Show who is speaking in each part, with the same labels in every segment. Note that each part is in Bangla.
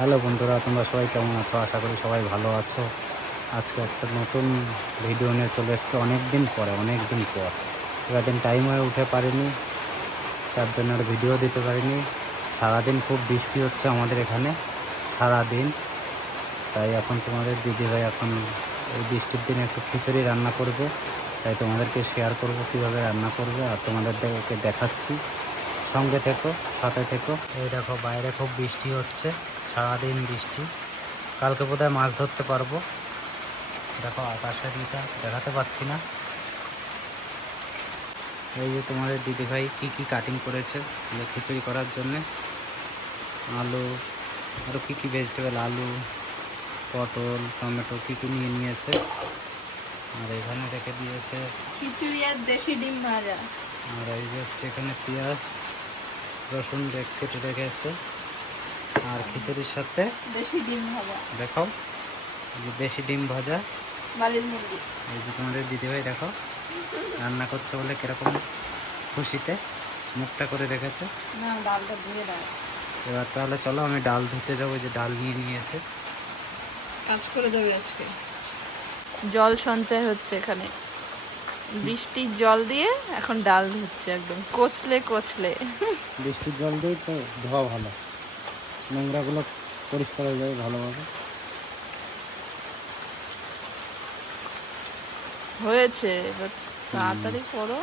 Speaker 1: হ্যালো বন্ধুরা, তোমরা সবাই কেমন আছো? আশা করি সবাই ভালো আছো। আজকে একটা নতুন ভিডিও নিয়ে চলে এসেছে অনেক দিন পরে অনেক দিন পর। এবার টাইম হয়ে উঠে পারিনি, তার জন্য আর ভিডিও দিতে পারিনি। সারাদিন খুব বৃষ্টি হচ্ছে আমাদের এখানে, সারাদিন। তাই এখন তোমাদের দিদিভাই এখন এই বৃষ্টির দিনে একটু খিচুড়ি রান্না করবে। তাই তোমাদেরকে শেয়ার করব কীভাবে রান্না করবে আর তোমাদেরকে দেখাচ্ছি। সঙ্গে থেকো, সাথে থেকো। এই দেখো, বাইরে খুব বৃষ্টি হচ্ছে। সারাদিন বৃষ্টি। কালকে বোধহয় মাছ ধরতে পারব। দেখো আকাশের দিকটা দেখাতে পাচ্ছি না। এই যে তোমাদের দিদিভাই কি কি কাটিং করেছে এই খিচুড়ি করার জন্যে। আলু আরও কী কী ভেজিটেবল আলু পটল টমেটো কী কী নিয়ে নিয়েছে। আর এখানে রেখে দিয়েছে।
Speaker 2: খিচুড়ি আর দেশি ডিম ভাজা।
Speaker 1: আর এই যে হচ্ছে এখানে পেঁয়াজ রসুন কেটে রেখেছে। আর খিচুড়ির সাথে
Speaker 2: দেশি ডিম ভাজা।
Speaker 1: যে দেশি ডিম ভাজা।
Speaker 2: বাড়ির মুরগি।
Speaker 1: এই যে তোমাদের দিদিভাই দেখো রান্না করছে বলে কীরকম খুশিতে মুখটা করে রেখেছে।
Speaker 2: না ডালটা ধুয়ে দাও।
Speaker 1: এবার তাহলে চলো আমি ডাল ধুতে যাব যে ডাল নিয়ে নিয়েছে।
Speaker 2: কাজ করে দেবে আজকে। জল সঞ্চয় হচ্ছে এখানে। বৃষ্টির জল দিয়ে এখন ডাল ধুচ্ছে একদম। কচলে কচলে।
Speaker 1: বৃষ্টির জল দিয়ে তো ধোয়া ভালো। নোংরাগুলো পরিষ্কার হয়ে যাবে ভালোভাবে।
Speaker 2: হয়েছে এবার তাড়াতাড়ি করো।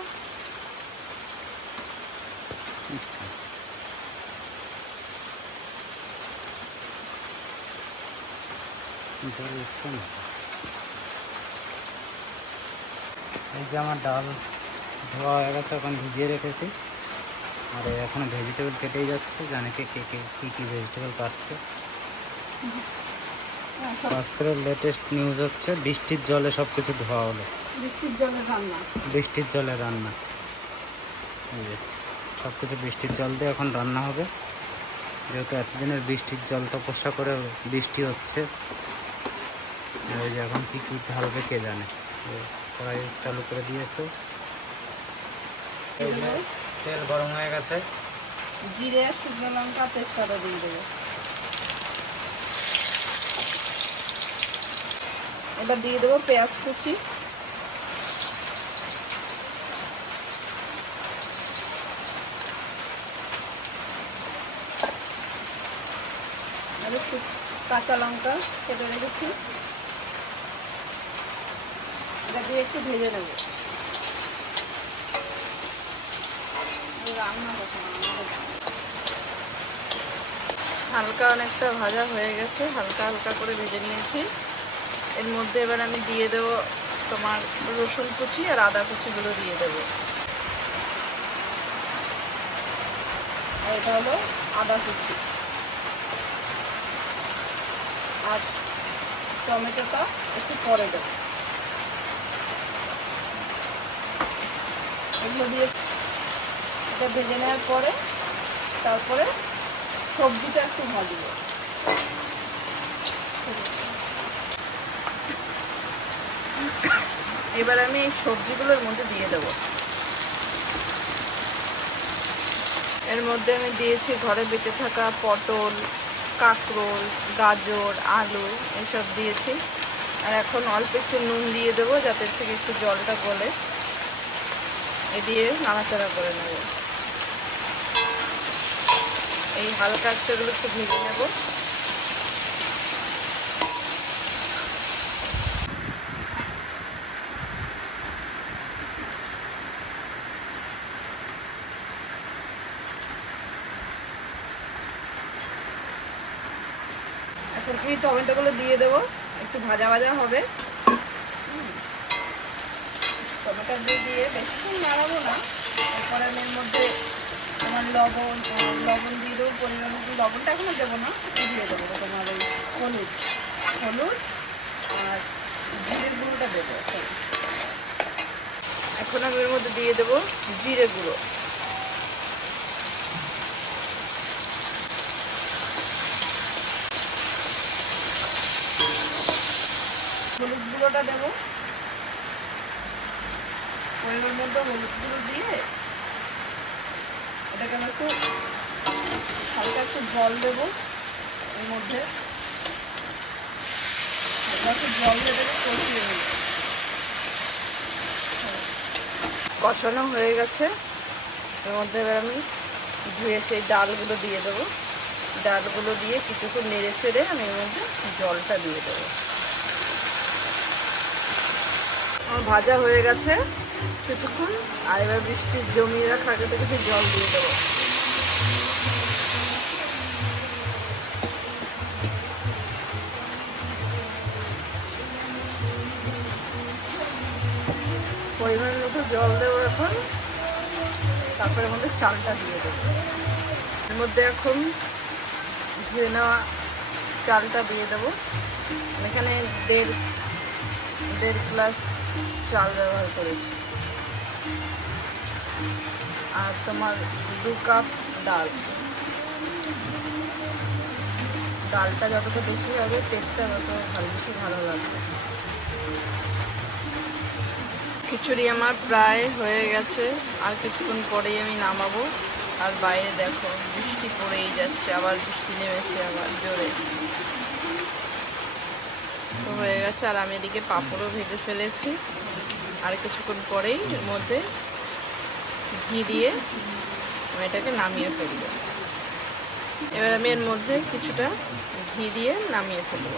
Speaker 1: এই যে আমার ডাল ধোয়া হয়ে গেছে এখন ভিজিয়ে রেখেছি। আর এখন ভেজিটেবল কেটেই যাচ্ছে জানে কে কে কে কী কী ভেজিটেবল কাটছে আজকের লেটেস্ট নিউজ হচ্ছে বৃষ্টির জলে সব কিছু ধোয়া হলো।
Speaker 2: বৃষ্টির জলে রান্না।
Speaker 1: বৃষ্টির জলে রান্না। সব কিছু বৃষ্টির জল দিয়ে এখন রান্না হবে। যেহেতু এতদিনের বৃষ্টির জল তপস্যা করে বৃষ্টি হচ্ছে এই যে এখন কী কী ঢালবে কে জানে। কড়াই চালু করে দিয়েছে। তেল গরম হয়ে গেছে।
Speaker 2: জিরে, শুকনো লঙ্কা, তেজপাতা দিয়ে দেবো। এবার দিয়ে দেবো পেঁয়াজ কুচি। কাঁচা লঙ্কা কেটে রেখেছি। এটা দিয়ে একটু ভেজে নেব রান্না করতে হালকা অনেকটা ভাজা হয়ে গেছে, হালকা হালকা করে ভেজে নিয়েছি। এর মধ্যে এবার আমি দিয়ে দেবো তোমার রসুন কুচি আর আদা কুচিগুলো দিয়ে দেবো। এটা হলো আদা কুচি। আর টমেটোটা একটু পরে দেবো। এগুলো দিয়ে এটা ভেজে নেওয়ার পরে তারপরে সবজিটা একটু ভাজবো। এবার আমি এই সবজিগুলোর মধ্যে দিয়ে দেবো। এর মধ্যে আমি দিয়েছি ঘরে বেঁচে থাকা পটল, কাঁকরোল, গাজর, আলু, এসব দিয়েছি। আর এখন অল্প একটু নুন দিয়ে দেবো যাতে থেকে একটু জলটা গলে। এ দিয়ে নাড়াচাড়া করে নেব। এই হালকা একটাগুলো একটু ভেজে নেব। এখন আমি টমেটোগুলো দিয়ে দেবো, একটু ভাজা ভাজা হবে। টমেটো দিয়ে দিয়ে বেশিক্ষণ নাড়াবো না তারপরে আমি এর মধ্যে তোমার লবণ লবণ দিয়ে দেবো, পরিমাণ মতো লবণটা এখনও দেবো না দিয়ে দেবো তোমার ওই হলুদ। হলুদ আর জিরের গুঁড়োটা দেবো। এখন আমি এর মধ্যে দিয়ে দেবো জিরে গুঁড়ো। হলুদ গুঁড়োটা দেবো। পরিমাণ মতো হলুদ গুঁড়ো দিয়ে এটাকে আমি একটু হালকা একটু জল দেবো। এর মধ্যে একটু জল দিয়ে দেবে কষিয়ে কষানো হয়ে গেছে। এর মধ্যে এবার আমি ধুয়ে সেই ডালগুলো দিয়ে দেবো। ডালগুলো দিয়ে কিছুক্ষণ নেড়ে ছেড়ে আমি এর মধ্যে জলটা দিয়ে দেবো। আমার ভাজা হয়ে গেছে। কিছুক্ষণ, আর এবার বৃষ্টির জমিয়ে রাখা, আগে থেকে জল দিয়ে দেবো। পরিমাণ মতো জল দেবো এখন। তারপরে মধ্যে চালটা দিয়ে দেবো। এর মধ্যে এখন ধুয়ে নেওয়া চালটা দিয়ে দেবো। এখানে দেড় দেড় গ্লাস চাল ব্যবহার করেছি। আর তোমার দু কাপ ডাল। ডালটা যতটা বেশি হবে টেস্টটা তত ভালো, বেশি ভালো লাগবে। খিচুড়ি আমার প্রায় হয়ে গেছে, আর কিছুক্ষণ পরেই আমি নামাবো। আর বাইরে দেখো, বৃষ্টি পড়েই যাচ্ছে, আবার বৃষ্টি নেমেছে, আবার জোরে। তো হয়ে গেছে, আর আমি এদিকে পাঁপড়ও ভেজে ফেলেছি। আর কিছুক্ষণ পরেই এর মধ্যে ঘি দিয়ে আমি এটাকে নামিয়ে ফেলব। এবার আমি এর মধ্যে কিছুটা ঘি দিয়ে নামিয়ে ফেলব।